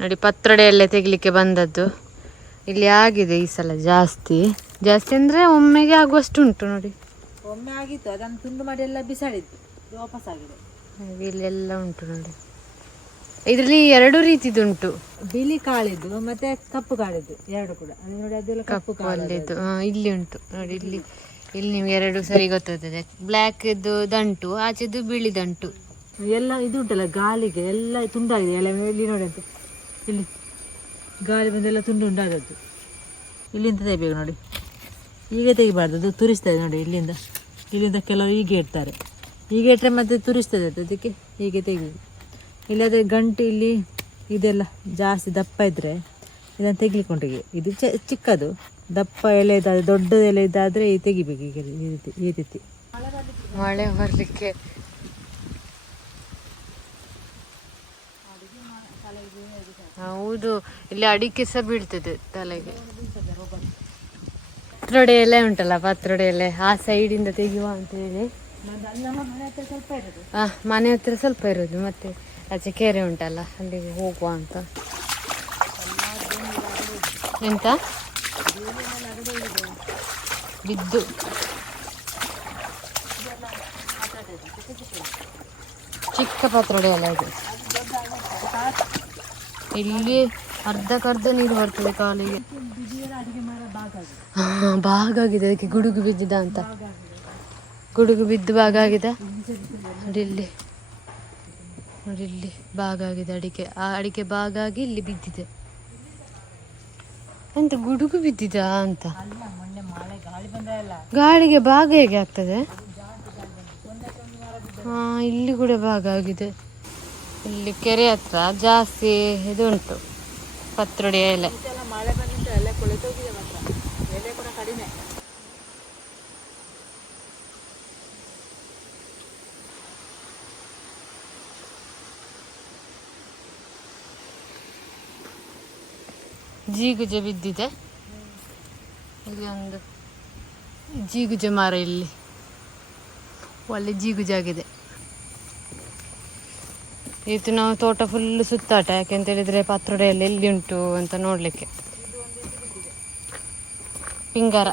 ನೋಡಿ ಪತ್ರೊಡೆ ಎಲ್ಲ ತೆಗಿಲಿಕ್ಕೆ ಬಂದದ್ದು. ಇಲ್ಲಿ ಆಗಿದೆ ಈ ಸಲ ಜಾಸ್ತಿ. ಜಾಸ್ತಿ ಅಂದರೆ ಒಮ್ಮೆಗೆ ಆಗುವಷ್ಟು ಉಂಟು ನೋಡಿ. ಒಮ್ಮೆ ಆಗಿತ್ತು ಅದನ್ನು ತುಂಡು ಮಾಡಿ ಎಲ್ಲ ಬಿಸಾಡಿದ್ದು. ವಾಪಸ್ ಆಗಿದೆ. ಹಾಗೆ ಎಲ್ಲ ಉಂಟು ನೋಡಿ. ಇದರಲ್ಲಿ ಎರಡು ರೀತಿದುಂಟು ಬಿಳಿ ಕಾಳಿದ್ದು ಮತ್ತೆ ಕಪ್ಪು ಕಾಳಿದ್ದು ಎರಡು ಕೂಡ. ನೋಡಿ ಅದೆಲ್ಲ ಕಪ್ಪು ಕಾಳಿದ್ದು. ಇಲ್ಲಿ ಉಂಟು. ನೋಡಿ ಇಲ್ಲಿ ಇಲ್ಲಿ ನಿಮ್ಗೆ ಎರಡು ಸರಿ ಗೊತ್ತಾಗ್ತದೆ. ಬ್ಲ್ಯಾಕ್ ಇದ್ದು ದಂಟು ಆಚೆದು ಬಿಳಿ ದಂಟು. ಎಲ್ಲ ಇದು ಉಂಟಲ್ಲ ಗಾಳಿಗೆ ಎಲ್ಲ ತುಂಡಾಗಿದೆ. ಎಲ್ಲ ಇಲ್ಲಿ ನೋಡಿ ಅಂತ. ಇಲ್ಲಿ ಗಾಳಿ ಬಂದೆಲ್ಲ ತುಂಡು ಉಂಡಾದದ್ದು. ಇಲ್ಲಿಂದ ತೆಗಿಬೇಕು ನೋಡಿ. ಈಗ ತೆಗಿಬಾರ್ದು, ಅದು ತುರಿಸ್ತದೆ ನೋಡಿ ಇಲ್ಲಿಂದ. ಇಲ್ಲಿಂದ ಕೆಲವರು ಹೀಗೆ ಇಡ್ತಾರೆ ಹೀಗೆ ಇಟ್ಟರೆ ಮತ್ತೆ ತುರಿಸ್ತದೆ ಅದು ಅದಕ್ಕೆ ಹೀಗೆ ತೆಗಿಬೇಕು. ಇಲ್ಲದೆ ಗಂಟು ಇಲ್ಲಿ ಇದೆಲ್ಲ ಜಾಸ್ತಿ ದಪ್ಪ ಇದ್ದರೆ ಇದನ್ನು ತೆಗಿಲಿಕ್ಕೊಂಟಿಗೆ ಇದು ಚ, ಚಿಕ್ಕದು. ದಪ್ಪ ಎಲೆ ಇದ್ದಾದ್ರೆ ದೊಡ್ಡ ಎಲೆ ಇದ್ದಾದರೆ ತೆಗಿಬೇಕು ಈಗ ಈ ರೀತಿ ಈ ರೀತಿ. ಮಳೆ ಬರ್ಲಿಕ್ಕೆ ಹೌದು, ಇಲ್ಲಿ ಅಡಿಕೆ ಸಹ ಬೀಳ್ತದೆ ತಲೆಗೆ. ಪತ್ರೊಡೆ ಎಲೆ ಉಂಟಲ್ಲ, ಪತ್ರೊಡೆ ಎಲೆ, ಆ ಸೈಡಿಂದ ತೆಗೆಯುವ ಅಂತ ಹೇಳಿ. ಮನೆ ಹತ್ರ ಸ್ವಲ್ಪ ಇರೋದು, ಮತ್ತೆ ಆಚೆ ಕೆರೆ ಉಂಟಲ್ಲ, ಅಲ್ಲಿಗೆ ಹೋಗುವ ಅಂತ. ಎಂತ? ಬಿದ್ದು. ಚಿಕ್ಕ ಪತ್ರೊಡೆ ಎಲೆ ಇದು. ಇಲ್ಲಿ ಅರ್ಧಕ್ಕರ್ಧ ನೀರು ಬರ್ತದೆ ಕಾಲಿಗೆ. ಭಾಗ ಆಗಿದೆ ಅದಕ್ಕೆ ಗುಡುಗು ಬಿದ್ದಿದ ಅಂತ. ಗುಡುಗು ಬಿದ್ದು ಭಾಗ ಆಗಿದೆ ನೋಡಿ ಇಲ್ಲಿ ಭಾಗ ಆಗಿದೆ ಅಡಿಕೆ. ಆ ಅಡಿಕೆ ಭಾಗ ಆಗಿ ಇಲ್ಲಿ ಬಿದ್ದಿದೆ. ಎಂತ ಗುಡುಗು ಬಿದ್ದಿದ ಅಂತ. ಗಾಳಿಗೆ ಭಾಗ ಹೇಗೆ ಆಗ್ತದೆ? ಹಾ, ಇಲ್ಲಿ ಕೂಡ ಭಾಗ ಆಗಿದೆ ಇಲ್ಲಿ ಕೆರೆ ಹತ್ರ ಜಾಸ್ತಿ ಇದು ಉಂಟು ಪತ್ರೊಡೆ ಎಲೆ. ಮಳೆ ಬಂದಿತ್ತು ಎಲ್ಲ ಕೊಳೆತೋಗಿದೆ ಮಾತ್ರ. ಎಲೆ ಕೂಡ ಕಡಿಮೆ. ಜೀಗುಜೆ ಬಿದ್ದಿದೆ. ಇಲ್ಲಿ ಒಂದು ಜೀಗುಜೆ ಮರ ಇಲ್ಲಿ. ಒಳ್ಳೆ ಜೀಗುಜ ಆಗಿದೆ. ಇವತ್ತು ನಾವು ತೋಟ ಫುಲ್ ಸುತ್ತಾಟ ಯಾಕೆಂತ ಹೇಳಿದ್ರೆ ಪಾತ್ರೆಯಲ್ಲಿ ಎಲ್ಲಿ ಉಂಟು ಅಂತ ನೋಡ್ಲಿಕ್ಕೆ. ಪಿಂಗಾರ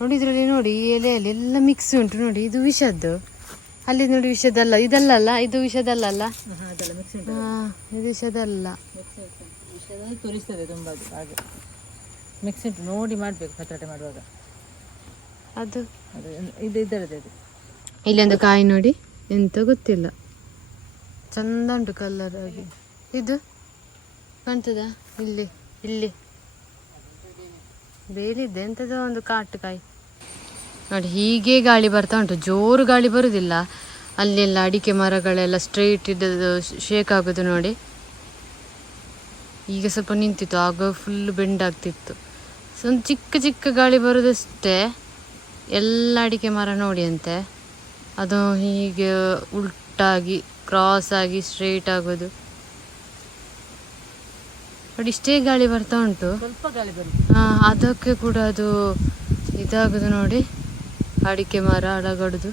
ನೋಡಿ ಇದರಲ್ಲಿ ನೋಡಿ ಈ ಎಲೆಯಲ್ಲಿ ಎಲ್ಲ ಮಿಕ್ಸ್ ಉಂಟು ನೋಡಿ ಇದು ವಿಷದ್ದು. ಅಲ್ಲಿ ನೋಡಿ ವಿಷದಲ್ಲ ಇದಲ್ಲ ಅಲ್ಲ ಇದು ವಿಷದಲ್ಲ ಅದೆಲ್ಲ ಮಿಕ್ಸ್ ಉಂಟು. ಇದು ವಿಷದಲ್ಲ ತೋರಿಸ್ತದೆ ತುಂಬ ಹಾಗೆ. ಮಿಕ್ಸ್ ಉಂಟು ನೋಡಿ ಮಾಡಬೇಕು ಪತ್ರೊಡೆ ಮಾಡುವಾಗ. ಅದು? ಅದು ಇದು ಇದರದ್ದು ಅದು. ಇಲ್ಲೊಂದು ಕಾಯಿ ನೋಡಿ ಎಂತ ಗೊತ್ತಿಲ್ಲ. ಚಂದ ಉಂಟು ಕಲರ್ ಆಗಿ ಇದು? ಕಾಣ್ತದ? ಇಲ್ಲಿ ಇಲ್ಲಿ. ಬೇಲಿದ್ದೆ ಎಂತದ ಒಂದು ಕಾಟು ಕಾಯಿ. ನೋಡಿ ಹೀಗೆ ಗಾಳಿ ಬರ್ತಾ ಉಂಟು. ಜೋರು ಗಾಳಿ ಬರುವುದಿಲ್ಲ ಅಲ್ಲೆಲ್ಲ ಅಡಿಕೆ ಮರಗಳೆಲ್ಲ ಸ್ಟ್ರೈಟ್ ಇದ್ದದ್ದು ಶೇಕ್ ಆಗೋದು ನೋಡಿ. ಈಗ ಸ್ವಲ್ಪ ನಿಂತಿತ್ತು ಆಗ ಫುಲ್ ಬೆಂಡ್ ಆಗ್ತಿತ್ತು. ಒಂದು ಚಿಕ್ಕ ಚಿಕ್ಕ ಗಾಳಿ ಬರೋದಷ್ಟೇ ಎಲ್ಲ ಅಡಿಕೆ ಮರ ನೋಡಿ ಅಂತೆ ಅದು ಹೀಗೆ ಉಲ್ಟಾಗಿ ಕ್ರಾಸ್ ಆಗಿ ಸ್ಟ್ರೈಟ್ ಆಗೋದು. ನೋಡಿ ಇಷ್ಟೇ ಗಾಳಿ ಬರ್ತಾ ಉಂಟು. ಸ್ವಲ್ಪ ಗಾಳಿ ಬರುತ್ತೆ. ಆ, ಅದಕ್ಕೆ ಕೂಡ ಅದು ಇದಾಗೋದು ನೋಡಿ. ಅಡಿಕೆ ಮರ ಅಡಗಡುದು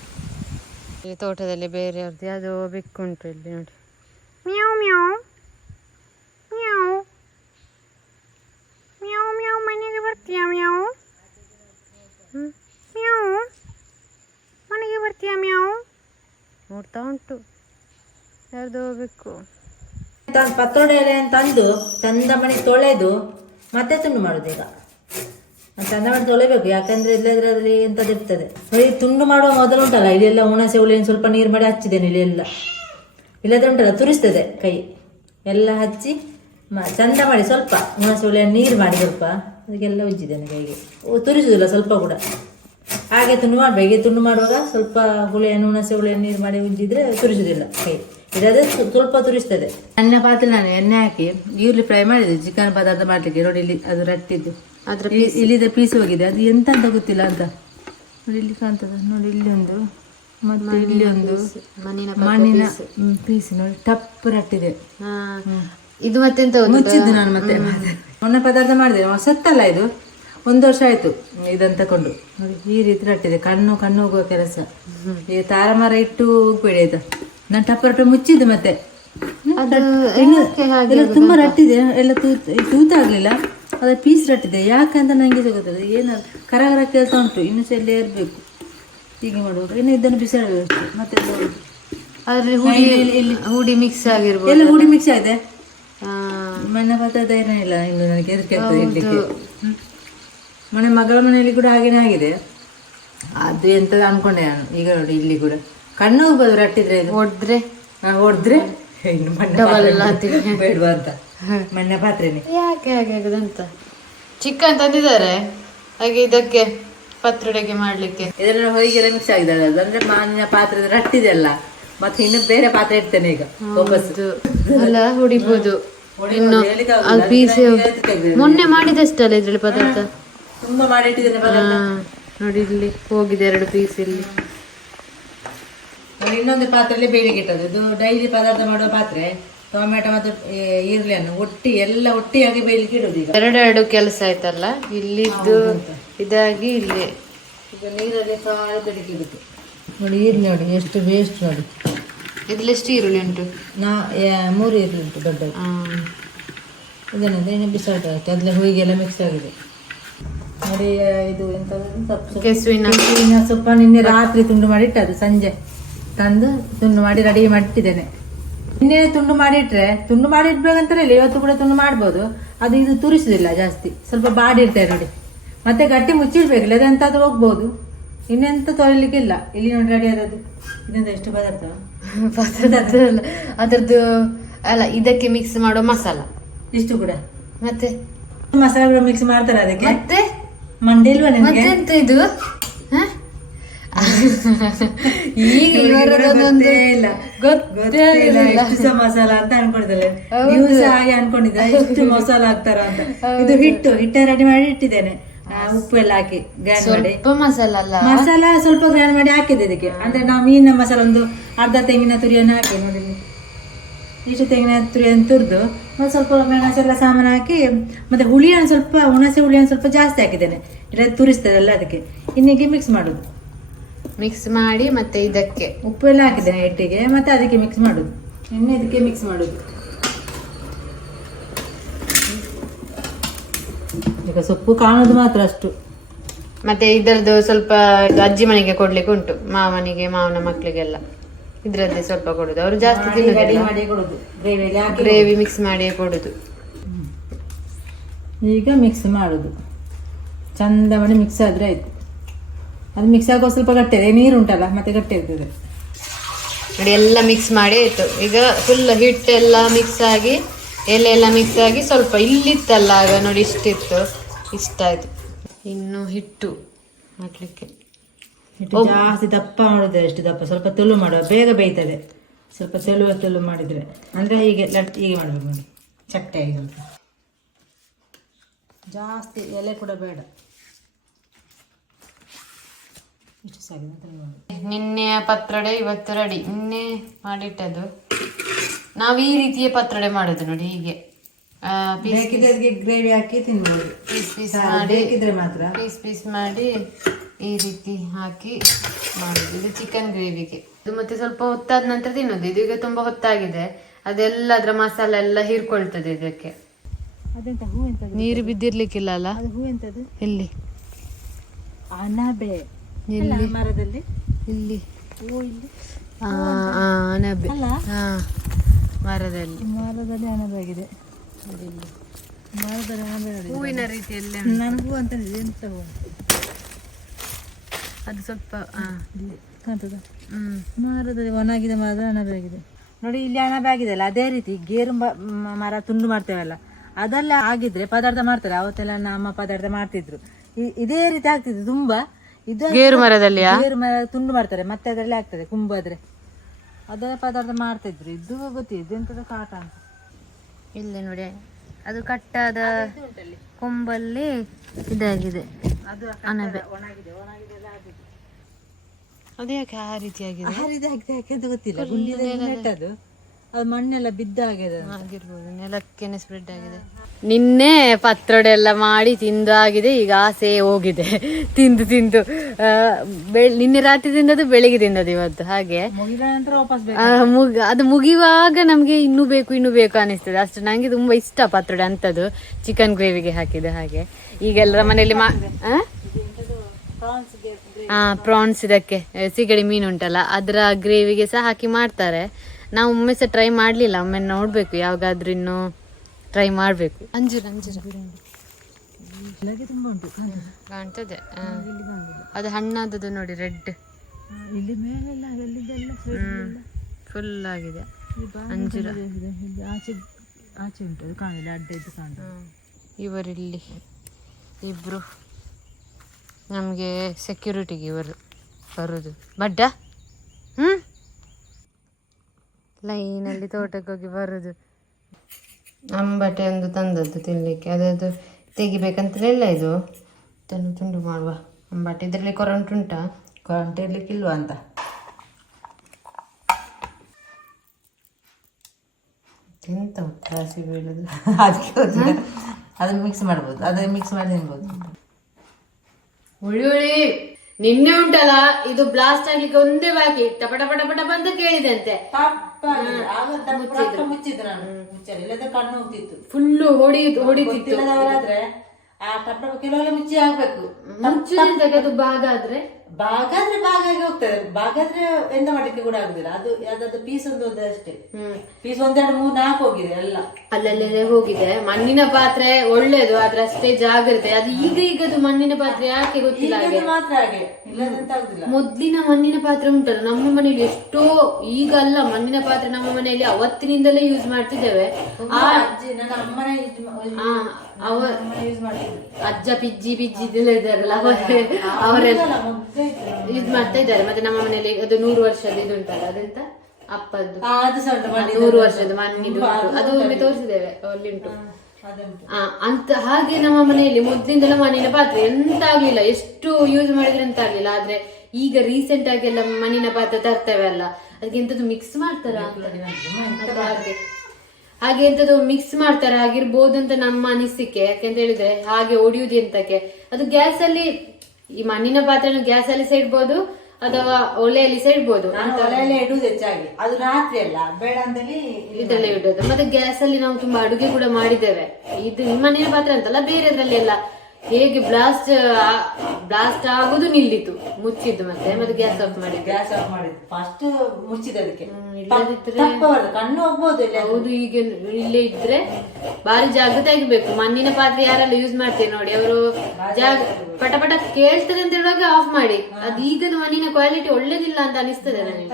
ಇಲ್ಲಿ ತೋಟದಲ್ಲಿ ಬೇರೆಯವ್ರದ್ದು ಅದು ಬೆಕ್ಕುಂಟು ಇಲ್ಲಿ ನೋಡಿ. ಮ್ಯಾವ್ ಮ್ಯಾವ್ ಮ್ಯಾವ್ ಮ್ಯಾವ್ ಮನೆಗೆ ಬರ್ತೀಯಾ ಮ್ಯಾವ್ ಹ್ಮ್? ಮ್ಯಾವ್ ಮನೆಗೆ ಬರ್ತೀಯಾ ಮ್ಯಾವ್ ನೋಡ್ತಾ ಉಂಟು ಹೋಗ್ಬೇಕು ಪತ್ರೊಡೆ ಅಂತ ಅಂದು ಚಂದ ಮಣಿ ತೊಳೆದು ಮತ್ತೆ ತುಂಡು ಮಾಡುದು ಈಗ. ಚಂದ ಮಾಡಿ ತೊಳೆಬೇಕು, ಯಾಕಂದ್ರೆ ಇಲ್ಲದ್ರೆ ಅದರಲ್ಲಿ ಎಂಥದ್ದು ಇರ್ತದೆ. ನೋಡಿ ತುಂಡು ಮಾಡುವ ಮೊದಲು ಉಂಟಲ್ಲ, ಇಲ್ಲೆಲ್ಲ ಹುಣಸೆ ಹುಳಿಯನ್ನು ಸ್ವಲ್ಪ ನೀರು ಮಾಡಿ ಹಚ್ಚಿದ್ದೇನೆ ಇಲ್ಲೆಲ್ಲ ಇಲ್ಲದ್ರೆ ಉಂಟಲ್ಲ, ತುರಿಸ್ತದೆ ಕೈ. ಎಲ್ಲ ಹಚ್ಚಿ ಮ, ಚಂದ ಮಾಡಿ ಸ್ವಲ್ಪ ಹುಣಸೆ ಹುಳಿಯನ್ನು ನೀರು ಮಾಡಿ ಸ್ವಲ್ಪ ಅದಕ್ಕೆಲ್ಲ ಉಜ್ಜಿದ್ದೇನೆ ಕೈಗೆ. ತುರಿಸುವುದಿಲ್ಲ ಸ್ವಲ್ಪ ಕೂಡ. ಹಾಗೆ ತುಂಡು ಮಾಡಬೇಕು. ಹೀಗೆ ತುಂಡು ಮಾಡುವಾಗ ಸ್ವಲ್ಪ ಹುಳಿಯನ್ನು ಹುಣಸೆ ಹುಳಿಯನ್ನು ನೀರು ಮಾಡಿ ಉಜ್ಜಿದ್ರೆ ತುರಿಸುವುದಿಲ್ಲ ಕೈ ಇದಾದ್ರೆ ಸ್ವ- ಸ್ವಲ್ಪ ತುರಿಸ್ತದೆ ಎಣ್ಣೆ ಪಾತ್ರೆ ನಾನು ಎಣ್ಣೆ ಹಾಕಿ ಈರುಳ್ಳಿ ಫ್ರೈ ಮಾಡಿದೆ ಚಿಕನ್ ಪದಾರ್ಥ ಮಾಡ್ಲಿಕ್ಕೆ. ನೋಡಿ ಇಲ್ಲಿ ಅದು ರಟ್ಟಿದ್ದು. ಅದ್ರ ಇಲ್ಲಿದ ಪೀಸ್ ಹೋಗಿದೆ. ಅದು ಎಂತ ಅಂತ ಗೊತ್ತಿಲ್ಲ ಅಂತ. ನೋಡಿ ಇಲ್ಲಿ ಕಾಣ್ತದ. ನೋಡಿ ಇಲ್ಲಿ ಒಂದು. ಮತ್ತೆ ಇಲ್ಲಿ ಒಂದು ಮಣ್ಣಿನ ಮಣ್ಣಿನ ಪೀಸ್ ನೋಡಿ ಟಪ್ ರಟ್ಟಿದೆ. ಇದು ಮತ್ತೆಂತ? ಮುಚ್ಚಿದ್ದು ನಾನು ಮತ್ತೆ. ಮೊನ್ನೆ ಪದಾರ್ಥ ಮಾಡಿದೆ ಸತ್ತಲ್ಲ ಇದು. ಒಂದು ವರ್ಷ ಆಯ್ತು ಇದನ್ನ ತಕೊಂಡು. ನೋಡಿ ಈ ರೀತಿ ರಟ್ಟಿದೆ. ಕಣ್ಣು ಕಣ್ಣು ಹೋಗುವ ಕೆಲಸ. ಈ ತಾರಮರ ಇಟ್ಟು ಹೋಗ್ಬೇಡಿ ಆಯ್ತಾ? ನಾನು ಟಪ್ಪರ್ ಟಪ್ಪ ಮುಚ್ಚಿದ್ದು ಮತ್ತೆ. ಎಲ್ಲ ತುಂಬಾ ರಟ್ಟಿದೆ. ಎಲ್ಲ ತೂತ್ ತೂತಾಗ್ಲಿಲ್ಲ ಅದ್ರ ಪೀಸ್ ರಟ್ಟಿದೆ. ಯಾಕಂತ ನಂಗೆ ಗೊತ್ತಿಲ್ಲ ಏನು ಕರಗರ ಕೆಲಸ ಉಂಟು. ಇನ್ನು ಸಹ ಇಲ್ಲೇ ಇರಬೇಕು ಹೀಗೆ ಮಾಡುವಾಗ. ಇನ್ನು ಇದನ್ನು ಬಿಸಾಡಬೇಕು ಮತ್ತೆ ಹೂಡಿ ಮಿಕ್ಸ್ ಆಗಿರ್ಬೋದು ಎಲ್ಲ ಹುಡಿ ಮಿಕ್ಸ್ ಆಗಿದೆ ಮನೆ ಪಾತ್ರ ಧೈರ್ಯ ಇಲ್ಲ ಇನ್ನು ನನಗೆ ಮನೆ. ಮಗಳ ಮನೆಯಲ್ಲಿ ಕೂಡ ಹಾಗೇನೆ ಆಗಿದೆ. ಅದು ಎಂತದ ಅನ್ಕೊಂಡೆ ನಾನು. ಈಗ ನೋಡಿ ಇಲ್ಲಿ ಕೂಡ. ಕಣ್ಣು ಹೋಗ್ಬೋದು ರಟ್ಟಿದ್ರೆ ಹೊಡೆದ್ರೆ ಹೊಡೆದ್ರೆ ಆ, ಹೊಡ್ದ್ರೆ ಇನ್ನು ಮಣ್ಣೆ ಪಾತ್ರೆ ಬೇಡ್ವಾ ಅಂತ. ಮಣ್ಣ ಪಾತ್ರೆನೆ. ಯಾಕೆ ಹಾಗೆ ಆಗುದಂತ? ಚಿಕನ್ ತಂದಿದ್ದಾರೆ. ಹಾಗೆ ಇದಕ್ಕೆ ಪತ್ರೊಡೆಗೆ ಮಾಡ್ಲಿಕ್ಕೆ. ಇದೆಲ್ಲ ಹೊಯ್ಗೆಲ್ಲ ಮಿಕ್ಸ್ ಆಗಿದ್ದಾರೆ ಅದು. ಅಂದ್ರೆ ಮಾನಿನ ಪಾತ್ರೆ ರಟ್ಟಿದೆ ಅಲ್ಲ. ಮತ್ತೆ ಇನ್ನು ಬೇರೆ ಪಾತ್ರೆ ಇಡ್ತೇನೆ ಈಗ ಅಲ್ಲ ಹೊಡಿಬೋದು. ಇನ್ನು ಪೀಸ್ ಮೊನ್ನೆ ಮಾಡಿದಷ್ಟಲ್ಲ ಇದ್ರಲ್ಲಿ ಪದಾರ್ಥ? ತುಂಬಾ ಮಾಡಿ ಇಟ್ಟಿದ್ದೇನೆ ಹಾ ನೋಡಿ ಇಲ್ಲಿ ಹೋಗಿದೆ ಎರಡು ಪೀಸ್ ಇಲ್ಲಿ. ನಾನು ಇನ್ನೊಂದು ಪಾತ್ರೆಯಲ್ಲಿ ಬೇಡಿಗೆ ಇಟ್ಟದ್ದು. ಇದು ಡೈಲಿ ಪದಾರ್ಥ ಮಾಡುವ ಪಾತ್ರೆ. ಟೊಮೆಟೊ ಮತ್ತು ಈರುಳ್ಳಿಯನ್ನು ಒಟ್ಟಿ ಎಲ್ಲ ಒಟ್ಟಿಯಾಗಿ ಬೇಯಲಿಕ್ಕೆ ಇಡೋದು ಈಗ. ಎರಡೆರಡು ಕೆಲಸ ಆಯ್ತಲ್ಲ? ಇಲ್ಲಿದ್ದು ಇದಾಗಿ ಇಲ್ಲಿ. ಈಗ ನೀರಲ್ಲಿ ಕಾಳು ನೋಡಿ ಈರುಳ್ಳಿ ನೋಡಿ ಎಷ್ಟು ವೇಸ್ಟ್ ನೋಡಿ. ಇದ್ರಲ್ಲಿ ಎಷ್ಟು ಈರುಳ್ಳಿ ಉಂಟು? ನಾ ಮೂರು ಈರುಳ್ಳಿ ಉಂಟು ದೊಡ್ಡ ಆ, ಇದನ್ನಂದ್ರೆ ಇನ್ನು ಬಿಸಾಟ ಆಯ್ತು ಅದ್ರಲ್ಲಿ ಹುಯಿಗೆಲ್ಲ ಮಿಕ್ಸ್ ಆಗಿದೆ. ನೋಡಿ ಇದು ಎಂತ ಸೊಪ್ಪು. ಸೊಪ್ಪು ಕೆಸುವಿನ. ಕೆಸುವಿನ ಸೊಪ್ಪ ನಿನ್ನೆ ರಾತ್ರಿ ತುಂಡು ಮಾಡಿ ಇಟ್ಟದ್ದು ಸಂಜೆ. ತಂದು ತುಂಡು ಮಾಡಿ ರೆಡಿ ಮಾಡಿಟ್ಟಿದ್ದೇನೆ ನಿನ್ನೆ ತುಂಡು ಮಾಡಿಟ್ರೆ ತುಂಡು ಮಾಡಿ ಇಡ್ಬೇಕಂತ ಇಲ್ಲ ಇವತ್ತು ಕೂಡ ತುಂಡು ಮಾಡ್ಬೋದು. ಅದು ಇದು ತುರಿಸುದಿಲ್ಲ ಜಾಸ್ತಿ. ಸ್ವಲ್ಪ ಬಾಡಿರ್ತೇವೆ ನೋಡಿ. ಮತ್ತೆ ಗಟ್ಟಿ ಮುಚ್ಚಿಡ್ಬೇಕಿಲ್ಲ ಅದೆಂತಾದ್ರೂ ಹೋಗ್ಬೋದು. ಇನ್ನೆಂತ ತೊಳಿಲಿಕ್ಕಿಲ್ಲ ಇಲ್ಲಿ. ನೋಡಿ ರೆಡಿ ಆದದ್ದು. ಇದೊಂದು ಎಷ್ಟು ಪದಾರ್ಥ? ಪದಾರ್ಥ ಅಲ್ಲ ಅದ್ರದ್ದು ಅಲ್ಲ ಇದಕ್ಕೆ ಮಿಕ್ಸ್ ಮಾಡೋ ಮಸಾಲ. ಇಷ್ಟು ಕೂಡ. ಮತ್ತೆ? ಮಸಾಲ ಕೂಡ ಮಿಕ್ಸ್ ಮಾಡ್ತಾರೆ ಅದಕ್ಕೆ? ಮತ್ತೆ? ಮಂಡೆ ಇಲ್ವಾ ಮತ್ತೆ ಮತ್ತೆಂತ ಇದು? ಹ? ಈಗ ಇಲ್ಲ. ಗೊತ್ತೇ ಮಸಾಲ ಅಂತ ಅನ್ಕೊಂಡಿದ್ದಾರೆ ನೀವು ಹಾಗೆ ಅನ್ಕೊಂಡಿದ್ದೆ ಎಷ್ಟು ಮಸಾಲ ಹಾಕ್ತಾರ ಅಂತ. ಇದು ಹಿಟ್ಟು ಹಿಟ್ಟ ರೆಡಿ ಮಾಡಿ ಇಟ್ಟಿದ್ದೇನೆ. ಉಪ್ಪು ಎಲ್ಲ ಹಾಕಿ ಗ್ರೈಂಡ್ ಮಾಡಿ. ಮಸಾಲ ಅಲ್ಲ ಮಸಾಲ ಸ್ವಲ್ಪ ಗ್ರೈಂಡ್ ಮಾಡಿ ಹಾಕಿದೆ ಇದಕ್ಕೆ. ಅಂದ್ರೆ ನಾವು ಮೀನಿನ ಮಸಾಲ ಒಂದು ಅರ್ಧ ತೆಂಗಿನ ತುರಿಯನ್ನು ಹಾಕಿ ನೋಡಿ. ಇಷ್ಟು ತೆಂಗಿನ ತುರಿಯನ್ನು ತುರಿದು ಮತ್ತೆ ಸ್ವಲ್ಪ ಮೆಣಸೆಲ್ಲ ಸಾಮಾನು ಹಾಕಿ ಮತ್ತೆ ಹುಳಿಯನ್ನು ಸ್ವಲ್ಪ ಹುಣಸೆ ಹುಳಿಯನ್ನು ಸ್ವಲ್ಪ ಜಾಸ್ತಿ ಹಾಕಿದ್ದೇನೆ. ಇಲ್ಲ ತುರಿಸ್ತದಲ್ಲ ಅದಕ್ಕೆ. ಇನ್ನಿಗೆ ಮಿಕ್ಸ್ ಮಾಡುದು. ಮಿಕ್ಸ್ ಮಾಡಿ ಮತ್ತೆ ಇದಕ್ಕೆ. ಉಪ್ಪು ಎಲ್ಲ ಹಾಕಿದ್ದೇನೆ ಹಿಟ್ಟಿಗೆ ಮತ್ತೆ ಅದಕ್ಕೆ ಮಿಕ್ಸ್ ಮಾಡುದು. ಎಣ್ಣೆ ಇದಕ್ಕೆ ಮಿಕ್ಸ್ ಮಾಡುದು. ಈಗ ಸೊಪ್ಪು ಕಾಣುದು ಮಾತ್ರ ಅಷ್ಟು. ಮತ್ತೆ ಇದರದ್ದು ಸ್ವಲ್ಪ ಅಜ್ಜಿ ಮನೆಗೆ ಕೊಡ್ಲಿಕ್ಕೆ ಉಂಟು ಮಾವನಿಗೆ ಮಾವನ ಮಕ್ಕಳಿಗೆಲ್ಲ ಇದರದ್ದೇ ಸ್ವಲ್ಪ ಕೊಡುದು. ಅವರು ಜಾಸ್ತಿ ಗ್ರೇವಿ ಮಿಕ್ಸ್ ಮಾಡಿ ಕೊಡುದು. ಈಗ ಮಿಕ್ಸ್ ಮಾಡುದು. ಚಂದ ಮಾಡಿ ಮಿಕ್ಸ್ ಆದ್ರೆ ಆಯ್ತು. ಅದು ಮಿಕ್ಸ್ ಆಗೋ ಸ್ವಲ್ಪ ಗಟ್ಟಿ ಇದೆ ನೀರು ಉಂಟಲ್ಲ ಮತ್ತೆ ಗಟ್ಟಿ ಇರ್ತದೆ ನೋಡಿ ಎಲ್ಲ ಮಿಕ್ಸ್ ಮಾಡಿ ಆಯಿತು. ಈಗ ಫುಲ್ ಹಿಟ್ಟೆಲ್ಲ ಮಿಕ್ಸ್ ಆಗಿ ಎಲೆ ಎಲ್ಲ ಮಿಕ್ಸ್ ಆಗಿ ಸ್ವಲ್ಪ ಇಲ್ಲಿತ್ತಲ್ಲ ಆಗ ನೋಡಿ ಇಷ್ಟಿತ್ತು. ಇಷ್ಟ ಆಯ್ತು. ಇನ್ನು ಹಿಟ್ಟು ಹಾಕ್ಲಿಕ್ಕೆ ಹಿಟ್ಟು ಜಾಸ್ತಿ ದಪ್ಪ ಮಾಡಿದ್ರೆ ಎಷ್ಟು ದಪ್ಪ ಸ್ವಲ್ಪ ತೆಳು ಮಾಡುವ ಬೇಗ ಬೇಯ್ತದೆ. ಸ್ವಲ್ಪ ತೆಳುವ ತೆಳು ಮಾಡಿದ್ರೆ. ಅಂದ್ರೆ ಹೀಗೆ ಲಟ್ ಹೀಗೆ ಮಾಡಬೇಕು ನೋಡಿ. ಚಟ್ಟೆ ಸ್ವಲ್ಪ. ಜಾಸ್ತಿ ಎಲೆ ಕೂಡ ಬೇಡ. ಇಷ್ಟು ಸಾಕಿದೆ. ನಿನ್ನೆಯ ಪತ್ರಡೆ ಇವತ್ತು ರೆಡಿ. ನಿನ್ನೆ ಮಾಡಿಟ್ಟದ್ದು. ನಾವು ಈ ರೀತಿಯ ಪತ್ರಡೆ ಮಾಡೋದು ನೋಡಿ ಹೀಗೆ. ಗ್ರೇವಿ ಹಾಕಿ ತಿನ್ಬೋದು. ಪೀಸ್ ಪೀಸ್ ಮಾಡಿ ಮಾತ್ರ. ಪೀಸ್ ಪೀಸ್ ಮಾಡಿ ಈ ರೀತಿ ಹಾಕಿ ಮಾಡುದು. ಇದು ಚಿಕನ್ ಗ್ರೇವಿಗೆ ಇದು ಮತ್ತೆ ಸ್ವಲ್ಪ ಹೊತ್ತಾದ ನಂತರ ತಿನ್ನೋದು. ಇದು ಈಗ ತುಂಬಾ ಹೊತ್ತಾಗಿದೆ. ಅದೆಲ್ಲ ಅದ್ರ ಮಸಾಲೆ ಎಲ್ಲ ಹೀರ್ಕೊಳ್ತದೆ ಇದಕ್ಕೆ. ನೀರು ಬಿದ್ದಿರ್ಲಿಕ್ಕಿಲ್ಲ ಅಲ್ಲ? ಹೂ ಎಂತದ್ದು? ಇಲ್ಲಿ. ಅನಾಬೆ. ಎಲ್ಲಿ ಮರದಲ್ಲಿ? ಇಲ್ಲಿ. ಅಣಬೆ ಮರದಲ್ಲಿ. ಮರದಲ್ಲಿ ಅಣಬೆ ಆಗಿದೆ. ಮರದಲ್ಲಿ ಅಣಬೆ ನೋಡಿ ಹೂವಿನ ರೀತಿಯಲ್ಲಿ ನಾನು ಹೂ ಅಂತ ಎಂತ ಹೂ ಅದು ಸ್ವಲ್ಪ ಕಾಣ್ತದ? ಮರದಲ್ಲಿ ಒಣಗಿದ ಮರದ ಅಣಬೆ ಆಗಿದೆ. ನೋಡಿ ಇಲ್ಲಿ ಅಣಬೆ ಆಗಿದೆ ಅಲ್ಲ ಅದೇ ರೀತಿ ಗೇರು ಮರ ತುಂಡು ಮಾಡ್ತೇವಲ್ಲ ಅದೆಲ್ಲ ಆಗಿದ್ರೆ ಪದಾರ್ಥ ಮಾಡ್ತಾರೆ. ಅವತ್ತೆಲ್ಲ ನಮ್ಮ ಪದಾರ್ಥ ಮಾಡ್ತಿದ್ರು. ಇದೇ ರೀತಿ ಆಗ್ತಿದ್ರು ತುಂಬಾ. ಇದು ಗೇರು ಮರದಲ್ಲಿ ಗೇರು ಮರ ತುಂಡು ಮಾಡ್ತಾರೆ ಮತ್ತೆ ಅದರಲ್ಲಿ ಆಗ್ತದೆ ಕುಂಬಾದ್ರೆ ಅದರ ಪದಾರ್ಥ ಮಾಡ್ತಿದ್ರು. ಇದು ಗೊತ್ತಿದ್ದು ಎಂತದ ಕಾಟ ಅಂತ. ಇಲ್ಲಿ ನೋಡಿ ಅದು ಕಟ್ಟಾದ ಕೊಂಬಲ್ಲಿ ಇದಾಗಿದೆ ಅದು ಅಣಬೆ. ಅದು ಯಾಕೆ ಆ ರೀತಿಯಾಗಿದೆ? ಆ ರೀತಿ ಆಗಿದೆ ಯಾಕೆ ಅಂತ ಗೊತ್ತಿಲ್ಲ. ನೆಟ್ಟದು ಅದು ಮಣ್ಣೆಲ್ಲ ಬಿದ್ದಾಗಿದೆ ಆಗಿರ್ಬೋದು ನೆಲಕ್ಕೆನೆ ಸ್ಪ್ರೆಡ್ ಆಗಿದೆ. ನಿನ್ನೆ ಪತ್ರೊಡೆ ಎಲ್ಲ ಮಾಡಿ ತಿಂದು ಆಗಿದೆ ಈಗ ಆಸೆ ಹೋಗಿದೆ. ತಿಂದು ತಿಂದು ನಿನ್ನೆ ರಾತ್ರಿ ತಿಂದದ್ದು ಬೆಳಿಗ್ಗೆ ತಿಂದದ್ದು ಇವತ್ತು ಹಾಗೆ. ಮುಗ್ ಅದು ಮುಗಿಯುವಾಗ ನಮಗೆ ಇನ್ನೂ ಬೇಕು ಇನ್ನೂ ಬೇಕು ಅನಿಸ್ತದೆ ಅಷ್ಟು ನಂಗೆ ತುಂಬಾ ಇಷ್ಟ ಪತ್ರೊಡೆ ಅಂತದ್ದು ಚಿಕನ್ ಗ್ರೇವಿಗೆ ಹಾಕಿದೆ ಹಾಗೆ. ಈಗ ಎಲ್ಲರ ಮನೆಯಲ್ಲಿ ಮಾ ಪ್ರಾನ್ಸ್ ಇದಕ್ಕೆ ಸಿಗಡಿ ಮೀನು ಉಂಟಲ್ಲ ಅದರ ಗ್ರೇವಿಗೆ ಸಹ ಹಾಕಿ ಮಾಡ್ತಾರೆ. ನಾವು ಒಮ್ಮೆ ಸಹ ಟ್ರೈ ಮಾಡಲಿಲ್ಲ ಒಮ್ಮೆ ನೋಡಬೇಕು ಯಾವಾಗಾದ್ರೂ ಇನ್ನು ಟ್ರೈ ಮಾಡಬೇಕು. ಅಂಜೂರ ಅಂಜೂರ. ತುಂಬಾ ಉಂಟು. ಕಾಣ್ತದೆ. ಅದು ಹಣ್ಣಾದದ್ದು ನೋಡಿ ರೆಡ್ ಇಲ್ಲಿ ಮೇಲೆಲ್ಲ ಫುಲ್ ಆಗಿದೆ. ಅಂಜೂರ. ಆಚೆ ಆಚೆ ಉಂಟು. ಅದು ಕಾಣಿಲ್ಲ ಅಡ್ಡ ಕಾಣ ಇವರಿಲ್ಲಿ ಇಬ್ರು ನಮಗೆ ಸೆಕ್ಯೂರಿಟಿಗೆ ಇವರು ಬರೋದು. ಬಡ್ಡ? ಲೈನಲ್ಲಿ ತೋಟಕ್ಕೆ ಹೋಗಿ ಬರುದು. ಅಂಬಟೆ ಒಂದು ತಂದದ್ದು ತಿನ್ನಲಿಕ್ಕೆ ಅದದು ತೆಗಿಬೇಕಂತಲೇ ಇದು. ತನ್ನ ತುಂಡು ಮಾಡುವ. ಅಂಬಟೆ ಇದರಲ್ಲಿ ಕೊರಂಟ್ ಉಂಟಾ? ಕೊರಂಟ್ ಇರ್ಲಿಕ್ಕಿಲ್ವಾ ಅಂತ? ಎಂತ ರಾಸಿ ಬೀಳುದು ಅದಕ್ಕೆ ಅದನ್ನ ಮಿಕ್ಸ್ ಮಾಡ್ಬೋದು. ಅದನ್ನ ಮಿಕ್ಸ್ ಮಾಡಿ ತಿನ್ಬೋದು. ಹುಳಿ ಹುಳಿ! ನಿನ್ನೆ ಉಂಟಲ್ಲ ಇದು ಬ್ಲಾಸ್ಟ್ ಆಗ್ಲಿಕ್ಕೆ ಒಂದೇ ಬಾಕಿ ಟಪಟ ಪಟ ಪಟ ಬಂತ ಕೇಳಿದಂತೆ. ಅಂತೆ ನಾನು. ಮುಚ್ಚಲ್ಲ ಕಣ್ಣು ಹೋಗ್ತಿತ್ತು. ಫುಲ್ಲು ಹೊಡಿ ಹೊಡಿತಿತ್ತು. ಆ ಟಪ್ ಟಪ್ ಕೆಲವೆಲ್ಲ ಮುಚ್ಚಿ ಆಗ್ಬೇಕು ಮುಂಚೆ ಅದು ಭಾಗ ಆದ್ರೆ ಭಾಗ ಅಂದ್ರೆ ಭಾಗ ಆಗಿ ಹೋಗ್ತದೆ. ಭಾಗ ಎಂತ ಮಾಡ್ಲಿಕ್ಕೆ ಕೂಡ ಆಗುದಿಲ್ಲ. ಅದು ಯಾವ್ದಾದ್ರು ಪೀಸ್ ಒಂದು ಒಂದೇ ಅಷ್ಟೇ. ಪೀಸ್ ಒಂದೆರಡು ಮೂರು ನಾಲ್ಕು ಹೋಗಿದೆ ಎಲ್ಲ. ಅಲ್ಲಲ್ಲೇ ಹೋಗಿದೆ. ಮಣ್ಣಿನ ಪಾತ್ರೆ ಒಳ್ಳೇದು ಆದ್ರೆ ಅಷ್ಟೇ ಜಾಗ್ರತೆ. ಅದು ಈಗ ಈಗದು ಮಣ್ಣಿನ ಪಾತ್ರೆ ಯಾಕೆ ಗೊತ್ತಿಲ್ಲ ಹಾಗೆ? ಇದು ಮಾತ್ರ ಹಾಗೆ. ಇಲ್ಲದಂತ ಆಗುದಿಲ್ಲ. ಮೊದ್ಲಿನ ಮಣ್ಣಿನ ಪಾತ್ರೆ ಉಂಟಲ್ಲ ನಮ್ಮ ಮನೆಯಲ್ಲಿ ಎಷ್ಟೋ ಈಗ ಅಲ್ಲ ಮಣ್ಣಿನ ಪಾತ್ರೆ ನಮ್ಮ ಮನೆಯಲ್ಲಿ ಅವತ್ತಿನಿಂದಲೇ ಯೂಸ್ ಮಾಡ್ತಿದ್ದೇವೆ. ಆ ಅಜ್ಜಿ ನನ್ನ ಅಮ್ಮನೇ use ಮಾ- ಆ, ಅವ ಅಮ್ಮನೇ ಯೂಸ್ ಮಾಡ್ತಿದ್ರು. ಅಜ್ಜ ಪಿಜ್ಜಿ ಪಿಜ್ಜಿ ಇದೆಲ್ಲ ಇದ್ದಾರಲ್ಲ ಅವರೇ ಅವರೆಲ್ಲ ಮೊದ್ಲೇ. ಯೂಸ್ ಮಾಡ್ತಾ ಇದ್ದಾರೆ. ಮತ್ತೆ ನಮ್ಮ ಮನೆಯಲ್ಲಿ ಅದು ನೂರು ವರ್ಷದ ಇದು ಉಂಟಲ್ಲ ಅದೆಂತ? ಅಪ್ಪದ್ದು. ನೂರು ವರ್ಷದ ಮಣ್ಣಿದು ಅದು ಒಮ್ಮೆ ತೋರಿಸಿದ್ದೇವೆ ಅಲ್ಲಿ ಉಂಟು. ಅಂತ ಹಾಗೆ ನಮ್ಮ ಮನೆಯಲ್ಲಿ ಮೊದ್ಲಿಂದಲೂ ಮಣ್ಣಿನ ಪಾತ್ರೆ ಎಂತ ಆಗ್ಲಿಲ್ಲ ಎಷ್ಟು ಯೂಸ್ ಮಾಡಿದ್ರೆ ಎಂತ ಆಗ್ಲಿಲ್ಲ ಆದ್ರೆ ಈಗ ರೀಸೆಂಟ್ ಆಗಿ ಎಲ್ಲ ಮಣ್ಣಿನ ಪಾತ್ರೆ ತರ್ತೇವೆ ಅಲ್ಲ ಅದಕ್ಕೆ ಎಂತದ್ದು ಮಿಕ್ಸ್ ಮಾಡ್ತಾರ ಹಾಗೆ. ಹಾಗೆ ಎಂತದ್ದು ಮಿಕ್ಸ್ ಮಾಡ್ತಾರೆ ಆಗಿರ್ಬೋದು ಅಂತ ನಮ್ಮ ಅನಿಸಿಕೆ. ಯಾಕೆಂತ ಹೇಳಿದ್ರೆ ಹಾಗೆ ಒಡಿಯುದು ಎಂತಕ್ಕೆ? ಅದು ಗ್ಯಾಸ್ ಅಲ್ಲಿ ಈ ಮಣ್ಣಿನ ಪಾತ್ರೆನು ಗ್ಯಾಸ್ ಅಲ್ಲಿ ಸಹ ಇಡ್ಬೋದು ಅಥವಾ ಒಲೆಯಲ್ಲಿ ಸಹ ಇಡ್ಬೋದು ನಾನು ಒಲೆಯಲ್ಲೇ ಇಡುವುದು ಹೆಚ್ಚಾಗಿ. ಅದು ರಾತ್ರಿ ಅಲ್ಲ ಬೇಡ ಅಂತೇಳಿ ಇದೆಲ್ಲ ಇಡೋದು. ಮತ್ತೆ ಗ್ಯಾಸ್ ಅಲ್ಲಿ ನಾವು ತುಂಬಾ ಅಡುಗೆ ಕೂಡ ಮಾಡಿದ್ದೇವೆ. ಇದು ಮಣ್ಣಿನ ಪಾತ್ರೆ ಅಂತಲ್ಲ ಬೇರೆದ್ರಲ್ಲಿ ಎಲ್ಲ ಹೇಗೆ ಬ್ಲಾಸ್ಟ್ ಬ್ಲಾಸ್ಟ್ ಆಗುದು ನಿಲ್ಲಿತು ಮುಚ್ಚಿದ್ದು ಮತ್ತೆ ಮತ್ತೆ ಗ್ಯಾಸ್ ಆಫ್ ಮಾಡಿ ಗ್ಯಾಸ್ ಆಫ್ ಮಾಡಿದ್ದು. ಫಸ್ಟ್ ಮುಚ್ಚಿದ ಅದಕ್ಕೆ ತಪ್ಪಬಾರ್ದು ಕಣ್ಣು ಹೋಗ್ಬೋದು ಇಲ್ಲ ಹೌದು ಈಗ ಇಲ್ಲೇ ಇದ್ರೆ ಬಾರಿ ಜಾಗ್ರತೆ ಆಗಿರ್ಬೇಕು ಮಣ್ಣಿನ ಪಾತ್ರೆ ಯಾರೆಲ್ಲ ಯೂಸ್ ಮಾಡ್ತೇವೆ ನೋಡಿ ಅವರು ಜಾಗ ಪಟ ಪಟ ಕೇಳ್ತದೆ ಅಂತ ಹೇಳುವಾಗ ಆಫ್ ಮಾಡಿ. ಅದು ಈಗ ಮಣ್ಣಿನ ಕ್ವಾಲಿಟಿ ಒಳ್ಳೇದಿಲ್ಲ ಅಂತ ಅನಿಸ್ತದೆ ನನಗೆ.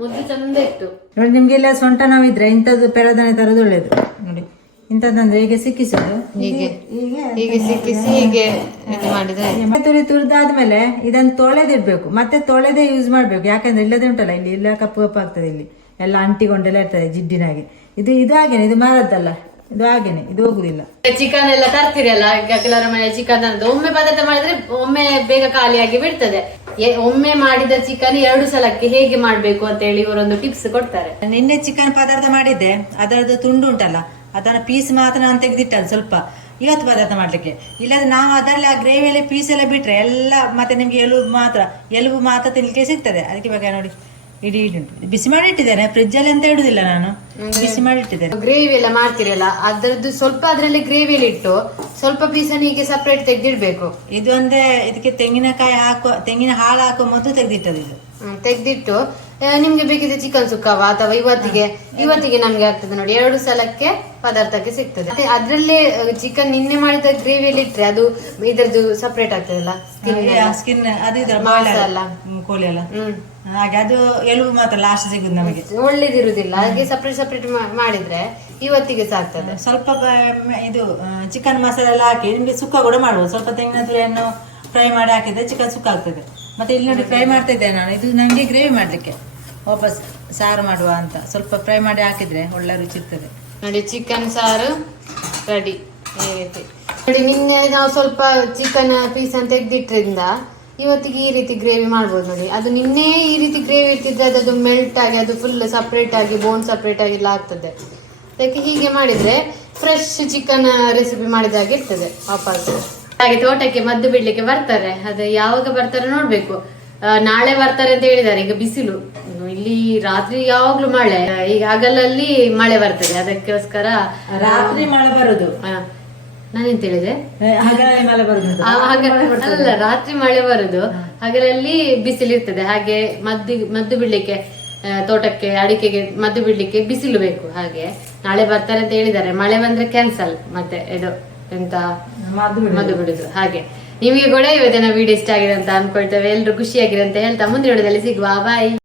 ಮೊದ್ಲು ಚಂದ ಇತ್ತು. ನೋಡಿ ನಿಮ್ಗೆಲ್ಲ ಸೊಂಟ ನಾವಿದ್ರೆ ಇಂಥದ್ದು ಪೆರದನೆ ತರೋದು ಒಳ್ಳೇದು. ನೋಡಿ. ಇಂಥದ್ದಂದ್ರೆ ಈಗ ಸಿಕ್ಕಿಸೋದು. ಹೀಗೆ. ಹೀಗೆ ಹೀಗೆ ಸಿಕ್ಕಿಸಿ ಹೀಗೆ ಇದು ಮಾಡಿದ್ರೆ ತುರಿ ತುರಿದಾದ್ಮೇಲೆ ಇದನ್ನ ತೊಳೆದಿಡ್ಬೇಕು. ಮತ್ತೆ ತೊಳೆದೇ ಯೂಸ್ ಮಾಡ್ಬೇಕು. ಯಾಕಂದ್ರೆ ಇಲ್ಲದೆ ಉಂಟಲ್ಲ ಇಲ್ಲಿ ಇಲ್ಲ ಕಪ್ಪು ಕಪ್ಪು ಆಗ್ತದೆ ಇಲ್ಲಿ. ಎಲ್ಲ ಅಂಟಿಕೊಂಡೆಲ್ಲ ಇರ್ತದೆ ಜಿಡ್ಡಿನಾಗೆ. ಇದು ಇದು ಹಾಗೇನೆ ಇದು ಮಾರದ್ದಲ್ಲ. ಇದು ಹಾಗೇನೆ ಇದು ಹೋಗುದಿಲ್ಲ. ಚಿಕನ್ ಎಲ್ಲ ತರ್ತೀರಲ್ಲ? ಈಗ ಕೆಲವರ ಮನೆ ಚಿಕನ್ ತಂದು ಒಮ್ಮೆ ಪದಾರ್ಥ ಮಾಡಿದ್ರೆ ಒಮ್ಮೆ ಬೇಗ ಖಾಲಿಯಾಗಿ ಬಿಡ್ತದೆ. ಎ- ಒಮ್ಮೆ ಮಾಡಿದ ಚಿಕನ್ ಎರಡು ಸಲಕ್ಕೆ ಹೇಗೆ ಮಾಡ್ಬೇಕು ಅಂತ ಹೇಳಿ ಇವರೊಂದು ಟಿಪ್ಸ್ ಕೊಡ್ತಾರೆ. ನಿನ್ನೆ ಚಿಕನ್ ಪದಾರ್ಥ ಮಾಡಿದ್ದೆ. ಅದರದ್ದು ತುಂಡು ಉಂಟಲ್ಲ ಅದನ್ನ ಪೀಸ್ ಮಾತ್ರ ನಾನು ತೆಗೆದಿಟ್ಟದ್ದು ಸ್ವಲ್ಪ. ಇವತ್ತು ಪದಾರ್ಥ ಮಾಡ್ಲಿಕ್ಕೆ. ಇಲ್ಲಾಂದ್ರೆ ನಾವು ಅದರಲ್ಲಿ ಆ ಗ್ರೇವಿಯಲ್ಲಿ ಪೀಸ್ ಎಲ್ಲ ಬಿಟ್ರೆ ಎಲ್ಲ ಮತ್ತೆ ನಿಮಗೆ ಎಲುಬು ಮಾತ್ರ ಎಲುಬು ಮಾತ್ರ ತಿನ್ಲಿಕ್ಕೆ ಸಿಗ್ತದೆ. ಅದಕ್ಕೆ ಬಗ್ಗೆ ನೋಡಿ ಇಡೀ ಇಡಿ ಉಂಟು ಬಿಸಿ ಮಾಡಿ ಇಟ್ಟಿದ್ದೇನೆ ಫ್ರಿಜ್ ಅಲ್ಲಿ ಅಂತ ಇಡುದಿಲ್ಲ ನಾನು. ಬಿಸಿ ಮಾಡಿ ಇಟ್ಟಿದ್ದೇನೆ. ಗ್ರೇವಿ ಎಲ್ಲ ಮಾಡ್ತಿರಲ್ಲ ಅದರದ್ದು ಸ್ವಲ್ಪ ಅದರಲ್ಲಿ ಗ್ರೇವಿಯಲ್ಲಿ ಇಟ್ಟು ಸ್ವಲ್ಪ ಪೀಸನ್ನು ಹೀಗೆ ಸಪ್ರೇಟ್ ತೆಗೆದಿಡ್ಬೇಕು. ಇದು ಅಂದ್ರೆ ಇದಕ್ಕೆ ತೆಂಗಿನಕಾಯಿ ಹಾಕುವ ತೆಂಗಿನ ಹಾಲು ಹಾಕುವ ಮೊದಲು ತೆಗೆದಿಟ್ಟದು ಇದು. ತೆಗೆದಿಟ್ಟು ನಿಮ್ಗೆ ಬೇಕಿದ್ರೆ ಚಿಕನ್ ಸುಕ್ಕವ ಅಥವಾ ಇವತ್ತಿಗೆ ಇವತ್ತಿಗೆ ನಮ್ಗೆ ಆಗ್ತದೆ ನೋಡಿ ಎರಡು ಸಲಕ್ಕೆ ಪದಾರ್ಥಕ್ಕೆ ಸಿಗ್ತದೆ. ಮತ್ತೆ ಅದ್ರಲ್ಲೇ ಚಿಕನ್ ನಿನ್ನೆ ಮಾಡಿದ ಗ್ರೇವಿಯಲ್ಲಿ ಇಟ್ರೆ ಅದು ಇದ್ರದ್ದು ಸಪ್ರೇಟ್ ಆಗ್ತದಲ್ಲ. ಸ್ಕಿನ್ ಅದು ಹ್ಮ್, ಕೋಳಿ ಎಲ್ಲ. ಹ್ಮ್. ಹಾಗೆ ಅದು ಎಲುಬು ಮಾತ್ರ ಲಾಸ್ಟ್ ಸಿಗುದು ನಮಗೆ. ಒಳ್ಳೇದಿರುದಿಲ್ಲ. ಹಾಗೆ ಸಪ್ರೇಟ್ ಸಪ್ರೇಟ್ ಮಾಡಿದ್ರೆ ಇವತ್ತಿಗೆ ಸಾಕ್ತದೆ ಸ್ವಲ್ಪ ಇದು ಚಿಕನ್ ಮಸಾಲೆ ಎಲ್ಲ ಹಾಕಿ ನಿಮಗೆ ಸುಕ್ಕ ಕೂಡ ಮಾಡ್ಬೋದು ಸ್ವಲ್ಪ ತೆಂಗಿನ ತುರಿಯನ್ನು ಫ್ರೈ ಮಾಡಿ ಹಾಕಿದ್ರೆ ಚಿಕನ್ ಸುಕ್ಕ ಆಗ್ತದೆ. ಮತ್ತೆ ಇಲ್ಲಿ ನೋಡಿ ಫ್ರೈ ಮಾಡ್ತಾ ಇದ್ದೆ ನಾನು. ಇದು ನನಗೆ ಗ್ರೇವಿ ಮಾಡ್ಲಿಕ್ಕೆ. ವಾಪಸ್ ಸಾರು ಮಾಡುವ ಅಂತ. ಸ್ವಲ್ಪ ಫ್ರೈ ಮಾಡಿ ಹಾಕಿದ್ರೆ ಒಳ್ಳೆ ರುಚಿ ಇರ್ತದೆ. ನೋಡಿ ಚಿಕನ್ ಸಾರು ರೆಡಿ ನೋಡಿ, ನಿನ್ನೆ ನಾವು ಸ್ವಲ್ಪ ಚಿಕನ್ ಪೀಸ್ ಅಂತ ತೆಗೆದಿಟ್ಟರಿಂದ ಇವತ್ತಿಗೆ ಈ ರೀತಿ ಗ್ರೇವಿ ಮಾಡ್ಬೋದು ನೋಡಿ. ಅದು ನಿನ್ನೆ ಈ ರೀತಿ ಗ್ರೇವಿ ಇರ್ತಿದ್ರೆ ಅದು ಮೆಲ್ಟ್ ಆಗಿ, ಅದು ಫುಲ್ ಸಪ್ರೇಟ್ ಆಗಿ ಬೋನ್ ಸಪ್ರೇಟ್ ಆಗಿ ಎಲ್ಲ ಆಗ್ತದೆ. ಅದಕ್ಕೆ ಹೀಗೆ ಮಾಡಿದರೆ ಫ್ರೆಶ್ ಚಿಕನ್ ರೆಸಿಪಿ ಮಾಡಿದಾಗೆ ಇರ್ತದೆ. ವಾಪಸ್. ಹಾಗೆ ತೋಟಕ್ಕೆ ಮದ್ದು ಬಿಡ್ಲಿಕ್ಕೆ ಬರ್ತಾರೆ. ಅದು ಯಾವಾಗ ಬರ್ತಾರೆ ನೋಡ್ಬೇಕು. ನಾಳೆ ಬರ್ತಾರೆ ಅಂತ ಹೇಳಿದ್ದಾರೆ. ಈಗ ಬಿಸಿಲು. ಇಲ್ಲಿ ರಾತ್ರಿ ಯಾವಾಗ್ಲೂ ಮಳೆ. ಈಗ ಹಗಲಲ್ಲಿ ಮಳೆ ಬರ್ತದೆ. ಅದಕ್ಕೋಸ್ಕರ ರಾತ್ರಿ ಮಳೆ ಬರುದು. ನಾನೇನ್ ಹೇಳಿದೆ? ಅಲ್ಲ ರಾತ್ರಿ ಮಳೆ ಬರುದು. ಹಗಲಲ್ಲಿ ಬಿಸಿಲು ಇರ್ತದೆ. ಹಾಗೆ ಮದ್ದು ಮದ್ದು ಬಿಡ್ಲಿಕ್ಕೆ ತೋಟಕ್ಕೆ ಅಡಿಕೆಗೆ ಮದ್ದು ಬಿಡ್ಲಿಕ್ಕೆ ಬಿಸಿಲು ಬೇಕು. ಹಾಗೆ ನಾಳೆ ಬರ್ತಾರೆ ಅಂತ ಹೇಳಿದ್ದಾರೆ. ಮಳೆ ಬಂದ್ರೆ ಕ್ಯಾನ್ಸಲ್ ಮತ್ತೆ ಇದು. ಎಂತ? ಮದ್ದು ಬಿಡುದು. ಹಾಗೆ. ನಿಮಗೆ ಕೂಡ ಇವತ್ತಿನ ವಿಡಿಯೋ ಇಷ್ಟ ಆಗಿದೆ ಅಂತ ಅನ್ಕೊಳ್ತೇವೆ ಎಲ್ರು ಖುಷಿಯಾಗಿರಂತ ಹೇಳ್ತಾ ಮುಂದಿನ ವಿಡಿಯೋದಲ್ಲಿ ಸಿಗುವ. ಬಾಯ್